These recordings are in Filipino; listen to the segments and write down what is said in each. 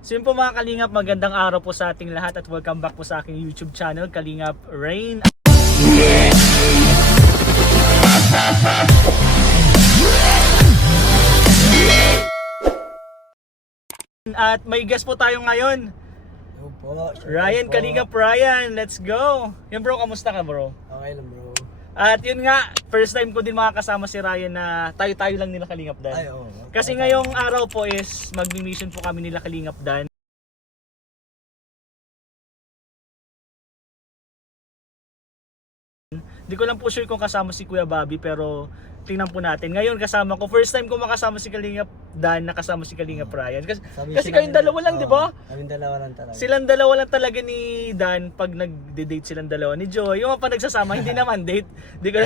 So yun po mga Kalingap, magandang araw po sa ating lahat at welcome back po sa aking YouTube channel, Kalingap Rain. At may guest po tayo ngayon. Opo, Ryan, po. Kalingap Ryan, let's go! Yan bro, kamusta ka bro? Okay lang bro. At yun nga, first time ko din makakasama si Ryan na tayo-tayo lang nila Kalingap Dan. Ay, oo. Kasi ngayong araw po is magmi-mission po kami nila Kalingap Dan. Hindi ko lang po sure kung kasama si Kuya Bobby pero tingnan po natin. Ngayon kasama ko, first time ko makasama si Kalingap Dan, nakasama si Kalingap Ryan. Kasi kayong dalawa lang, di ba? Kaming dalawa lang talaga. Silang dalawa lang talaga ni Dan pag nag-date silang dalawa ni Joy. Yung pa nagsasama, hindi naman date. Hindi ko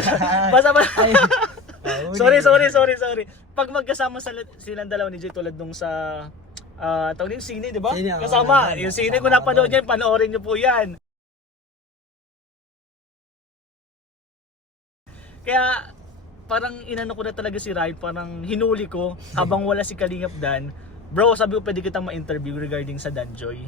basta ba? Sorry. Pag magkasama silang dalawa ni Joy tulad nung sa tawag yung sine, di ba? Sine, Kasama. Yung sine, kung napanood yan, panoorin nyo po yan. Kaya parang inano ko na talaga si Ryan, parang hinuli ko habang wala si Kalingap Dan. Bro, sabi ko pwede kitang ma-interview regarding sa Danjoy.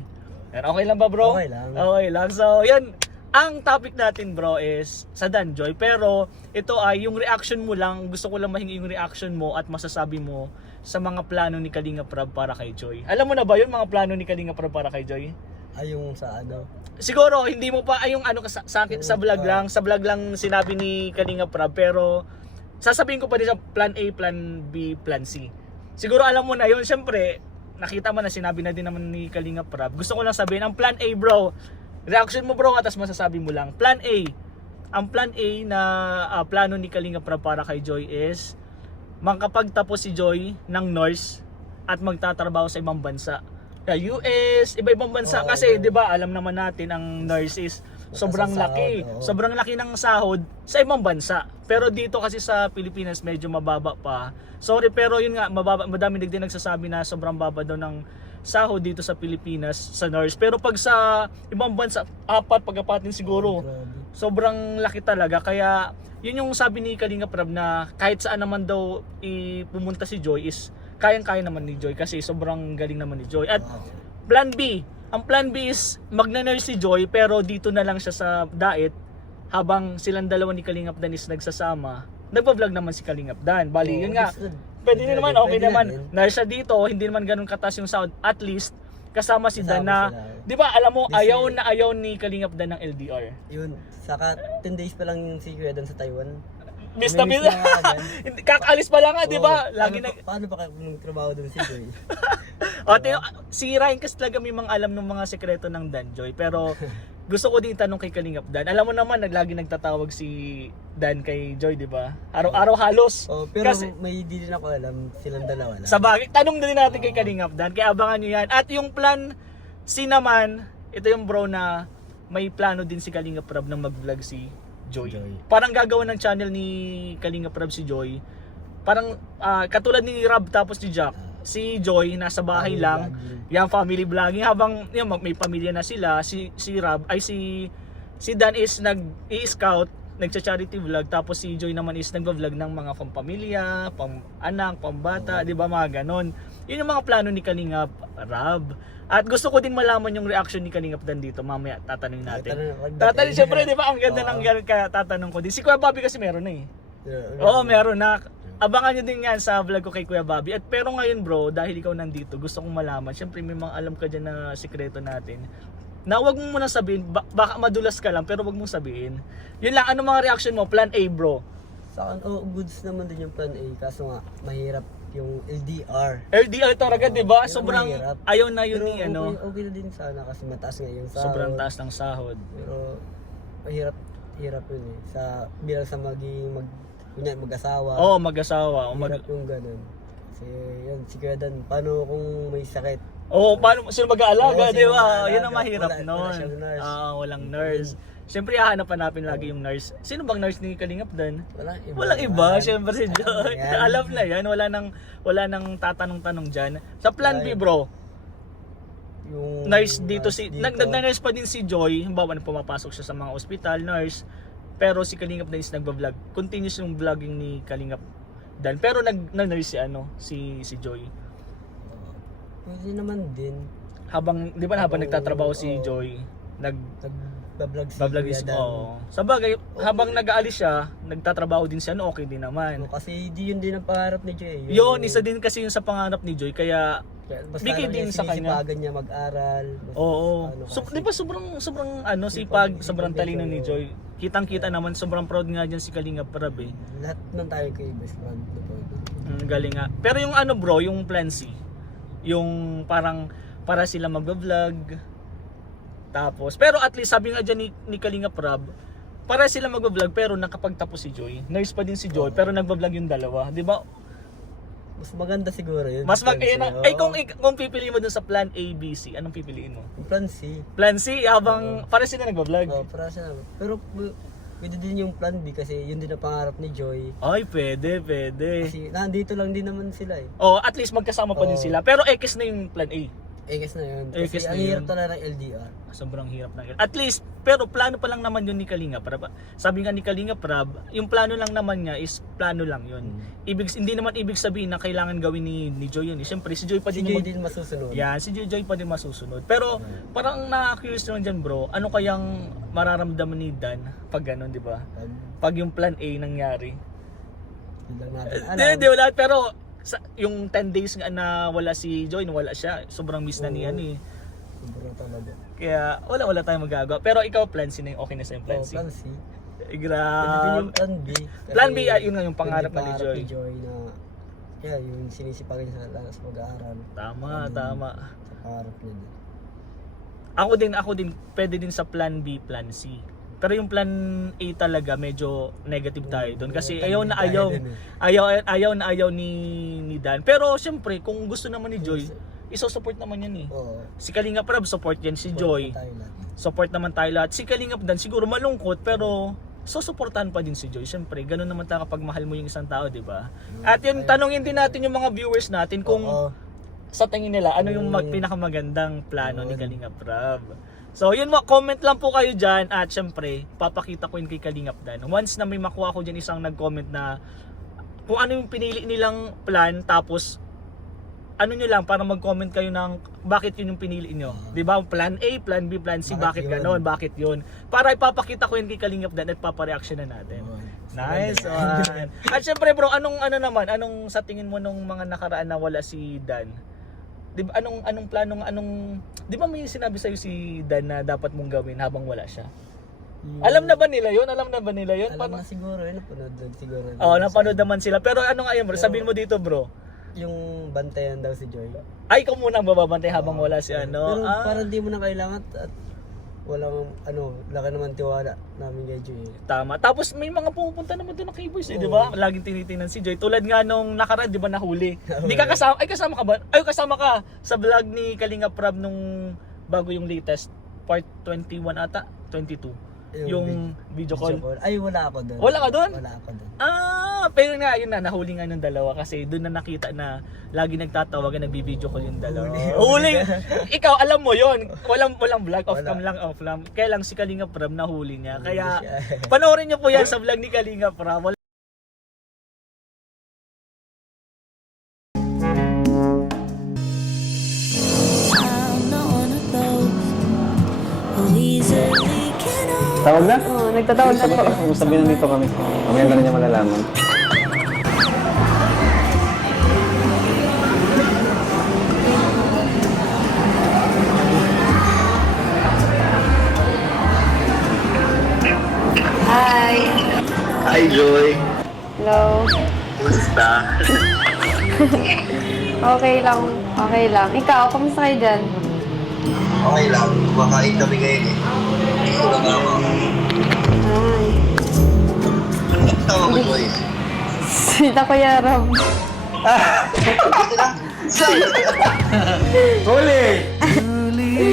Okay lang ba bro? Okay lang. Okay lang. So yan, ang topic natin bro is sa Danjoy. Pero ito ay yung reaction mo lang, gusto ko lang mahingi yung reaction mo at masasabi mo sa mga plano ni Kalingap Rab para kay Joy. Alam mo na ba yun mga plano ni Kalingap Rab para kay Joy? Ay, yung sa ano. Siguro hindi mo pa ay yung ano sa akin sa vlog lang sinabi ni Kalingap Rab, pero sasabihin ko pa din sa plan A, plan B, plan C. Siguro alam mo na yun, syempre nakita mo na, sinabi na din naman ni Kalingap Rab. Gusto ko lang sabihin ang plan A bro. Reaction mo bro at masasabi mo lang. Plan A. Ang plan A na plano ni Kalingap Rab para kay Joy is makapagtapos si Joy ng nurse at magtatrabaho sa ibang bansa. US, iba-ibang bansa kasi 'di ba alam naman natin ang nurse is sobrang laki. Sobrang laki ng sahod sa ibang bansa. Pero dito kasi sa Pilipinas medyo mababa pa. Sorry pero yun nga, madami din nagsasabi na sobrang baba daw ng sahod dito sa Pilipinas sa nurse. Pero pag sa ibang bansa, pag-apatin siguro. Sobrang laki talaga. Kaya yun yung sabi ni Kalingap Rab na kahit saan naman daw pumunta si Joy is kayang-kaya naman ni Joy kasi sobrang galing naman ni Joy. At plan B, ang plan B is magna-nurse si Joy pero dito na lang siya sa Daet habang silang dalawa ni Kalingap Dan is nagsasama. Nagpa-vlog naman si Kalingap Dan. Bali, yun nga. Pwede naman, okay naman. Nurse siya dito, hindi naman ganun kataas yung sound. At least kasama si Dan na, 'di ba? Alam mo, ayaw ni Kalingap Dan ng LDR. Yun, saka 10 days pa lang yung si Kuya Dan sa Taiwan. Miss na miss. Kakaalis pa lang nga, 'di ba? Lagi paano pa kayo magtrabaho doon si Joy? Si Ryan kasi talaga may mga alam ng mga sekreto ng Danjoy, pero gusto ko din tanong kay Kalingap Dan. Alam mo naman, lagi nagtatawag si Dan kay Joy, 'di ba? Araw-araw halos. Pero kasi may di din ako alam, silang dalawa lang. sa bagay, tanong din natin kay Kalingap Dan. Kaya abangan niyo 'yan. At yung plan C naman, ito yung bro na may plano din si Kalingap Rab na mag-vlog si Joy. Parang gagawa ng channel ni Kalingap Rab si Joy. Parang katulad ni Rab tapos ni Jack. Si Joy nasa bahay lang. Yung family vlogging habang may pamilya na sila. Si Rab ay si Dan is nag-i-scout, nagcha-charity vlog, tapos si Joy naman is nagva-vlog ng mga pamilya, pam-anak, pambata, 'di ba mga ganon. Yun yung mga plano ni Kalingap Rab. At gusto ko din malaman yung reaction ni Kalingap Dan dito. Mamaya tatanungin natin. Tatanungin syempre, 'di ba? Ang ganda ng tatanong ko din. Si Kuya Bobby kasi meron na eh. Oo, meron na. Abangan nyo din yan sa vlog ko kay Kuya Bobby. At pero ngayon bro, dahil ikaw nandito, gusto kong malaman. Syempre may mga alam ka dyan na sikreto natin. Na wag mo muna sabihin, baka madulas ka lang, pero wag mong sabihin. Yun lang, ano mga reaction mo? Plan A bro. Sa akin, goods naman din yung plan A. Kaso nga, mahirap yung LDR. LDR talaga, di ba? Yun ang Sobrang mahirap. ayaw na yun Pero ni ano. okay na din sana kasi mataas nga yung sahod. Sobrang taas ng sahod. Pero mahirap yun eh. Bilang sa mag-asawa. Oo, mag-asawa. Mahirap yung ganun. Kasi yun, si Kuya Dan, paano kung may sakit? Oo, paano sino mag-aalaga, Oo, di sino ba? mag-aalaga? Yun ang mahirap Wala noon. siyang nurse. Walang nurse. Siyempre, hahanapan natin lagi yung nurse. Sino bang nurse ni Kalingap Dan? Walang iba. Walang iba, siyempre si Joy. Yan. Alam na yan, wala nang tatanong-tanong dyan. Sa plan B bro, Yung nurse dito dito. nag-nurse pa din si Joy. Halimbawa na pumapasok siya sa mga ospital, nurse. Pero si Kalingap Dan is nagba-vlog. Continuous yung vlogging ni Kalingap Dan. Pero nag-nurse si Joy. Pwede naman din. habang, di ba habang nagtatrabaho si oo. Joy, Nag-vlog si nag-vlog Kuya is, Dan. oo. Sabagay, habang nag-aalis siya, nagtatrabaho din siya, no, okay din naman. Kasi di yun din ang pangarap ni Joy. Yun, isa din kasi yung sa pangarap ni Joy, kaya Basta bigay lang din niya, sa kanya. sinisipagan niya mag-aral. Basta, Oo. kasi, Di ba sobrang ano, Sipag, sipag, sobrang sipag talino ni ni Joy. Kitang-kita naman, sobrang proud nga dyan si Kalinga Prab eh. lahat ng tayo kay best friend. Galing nga. Pero yung ano bro, yung plan C, yung parang para sila mag-vlog. Tapos, pero at least sabi nga dyan ni Kalinga Prab, para sila mag-vlog pero nakapagtapos si Joy. Nurse pa din si Joy, pero nag-vlog yung dalawa. Di ba? Mas maganda siguro yun. Mas mag Plan C, ay oo. kung pipiliin mo dun sa plan A, B, C, anong pipiliin mo? Yung Plan C. Plan C habang para sila nag-vlog. Para siya. Pero pwede din yung Plan B kasi yun din ang pangarap ni Joy. Ay, pwede. Kasi nandito lang din naman sila eh. Oh, at least magkasama pa din Oo. sila. Pero X na yung plan A. Ekes na yun. Ekes Kasi na ang hirap yun. talaga ng LDR. Sobrang hirap na. At least, pero plano pa lang naman yun ni Kalinga Prab. Sabi nga ni Kalinga Prab, yung plano lang naman niya is plano lang yun. Hindi naman ibig sabihin na kailangan gawin ni Joy yun. Siyempre, si Joy pa Si din Joy yung din masusunod. Yan, si Joy pa din masusunod. Pero parang na-curious lang dyan bro, ano kayang mararamdaman ni Dan pag gano'n, di ba? Pag yung plan A nangyari. Yun lang natin Di wala. Pero yung 10 days nga na wala si Joy, wala siya, sobrang miss na ni Oo. ano eh. Sobrang talaga. Kaya wala tayong magagawa. Pero ikaw plan C na yung okay na sa yung plan C. Plan C. Eh, Pwede din grabe. yung Plan B. Kasi Plan B, yun nga yung yun pangarap yung na ni Joy. na kaya yung sinisipagan niya sa pag-aaral. Tama, Yun tama. Sa pangarap niya din. Ako din, pwede din sa plan B, plan C. Pero yung plan A talaga medyo negative tayo doon kasi ayaw na ayaw ni Dan. Pero syempre kung gusto naman ni Joy, iso-support naman yan eh. Oo. Si Kalinga Prab support yan, si Joy support naman tayo lahat. Si Kalinga Dan siguro malungkot pero susuportahan pa din si Joy. Syempre, ganoon naman tayo kapag mahal mo yung isang tao, di ba? At yun, tanungin din natin yung mga viewers natin kung Oo. sa tingin nila ano yung pinakamagandang plano ni Kalinga Prab. So yun mo, comment lang po kayo dyan at syempre papakita ko yun kay Kalingap Dan. Once na may makuha ko dyan isang nag-comment na kung ano yung pinili nilang plan tapos ano nyo lang para mag-comment kayo ng bakit yun yung pinili nyo. Di ba? Plan A, plan B, plan C, bakit Bakit yun? ganon, bakit yun. Para ipapakita ko yun kay Kalingap Dan at papareaction na natin. Nice one. At syempre bro, anong sa tingin mo nung mga nakaraan na wala si Dan? Di ba anong plano di ba may sinabi sa si Dan na dapat mong gawin habang wala siya? Alam na ba nila 'yon? Alam na Alam na siguro, napanood din siguro. Oo, napanood naman sila. Pero ano nga yun, bro? Sabihin mo dito, bro. Yung bantayan daw si Joy. Ay, ikaw muna ang bababantay habang wala si ano. Pero parang di mo na kailangan at walang laki naman tiwala namin kay Joy. Tama. Tapos may mga pumupunta naman doon na K-Boys di ba? Laging tinitingnan si Joy. Tulad nga nung nakaraan, di ba nahuli? Hindi ka kasama, kasama ka ba? Ay, kasama ka sa vlog ni Kalinga Prab nung bago yung latest, part 21 ata, 22. Yung video call. Ay, wala ako doon. Wala ka doon? Wala ako doon. Pero nga, yun na, nahuli nga ng dalawa kasi doon na nakita na lagi nagtatawagan, nagbi-video call yung dalawa. Huli! Ikaw, alam mo yon, walang vlog, off-cam lang, off-cam. Kaya lang si Kalinga Prab nahuli niya. Kaya, panoorin niyo po yan sa vlog ni Kalinga Prab. Tawag na? Oo, nagtatawag na po. Kung sabihin na dito kami. Mamaya na niya malalaman. Hi. Hi Joy! Hello. Kumusta? Okay lang. Okay lang. Ikaw, kamusta kayo dyan? Okay lang, kumakain kami ngayon eh. Wala nga ako. Ay. Tawa ko Joy. Sita ko yaram.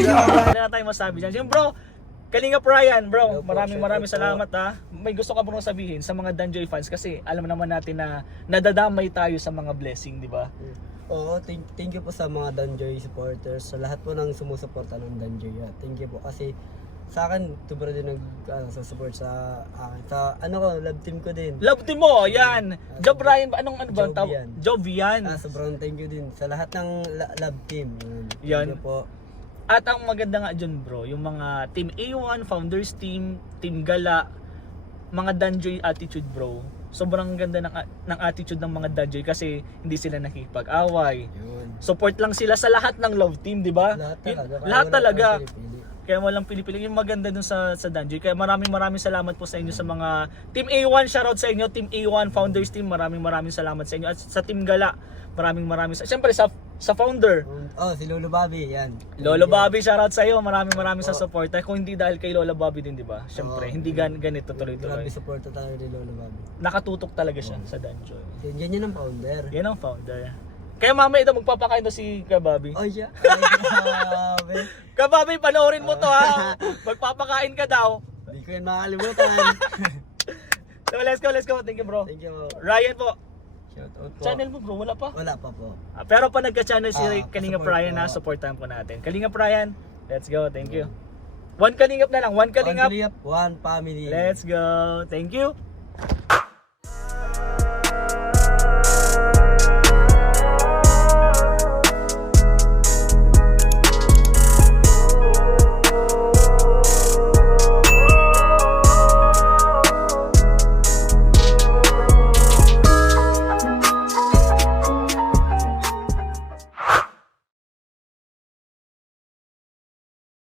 Ano na tayo masabi dyan? Yung bro, Kalinga Ryan, bro, maraming salamat ha. May gusto ka bang sabihin sa mga Danjoy fans kasi alam naman natin na nadadamay tayo sa mga blessing, di ba? Oo, thank you po sa mga Danjoy supporters, sa lahat po ng sumusuporta ng Danjoy. Thank you po kasi sa akin, tubra din support sa akin. Sa love team ko din. Love team mo, yan. Job Ryan, ano ba ang tawag? Jovian. Jovian. Sobrang thank you din sa lahat ng love team. Yan. Thank you po. At ang maganda nga dyan bro, yung mga Team A1, Founders Team, Team Gala, mga Danjoy attitude bro. Sobrang ganda ng attitude ng mga Danjoy kasi hindi sila nakikipag-away. Yun. Support lang sila sa lahat ng love team, di ba? Lahat talaga. Kaya Lahat wala talaga. pang pinipili. Kaya walang pili-pili. Yung maganda dun sa Danjoy. Kaya maraming salamat po sa inyo sa mga Team A1. Shoutout sa inyo. Team A1 Founders Team. Maraming salamat sa inyo. At sa Team Gala. Maraming Siyempre sa founder. Oh, si Lolo Bobby, yan. Lolo Bobby, shoutout sa iyo. Maraming sa support. Kung hindi dahil kay Lola Bobby din, di ba? Siyempre, hindi ganito Grabe tuloy-tuloy. support tayo ni Lolo Bobby. Nakatutok talaga siya sa Danjoy. Yan ang founder. Yan ang founder. Kaya mamaya ito magpapakain to si Kababi. Oh, siya. Ay, grabe. Kababi, panoorin mo to ha. Magpapakain ka daw. Hindi ko yan makakalimutan. So let's go. Thank you bro. Thank you. Ryan po. Shout out po. Channel mo bro, wala pa. Wala pa po. Pero pa nagka-channel si Kalinga support Brian na, po. supportahan po natin. Kalinga Brian, let's go. Thank you. One Kalingap na lang. One Kalingap. One family. Let's go. Thank you.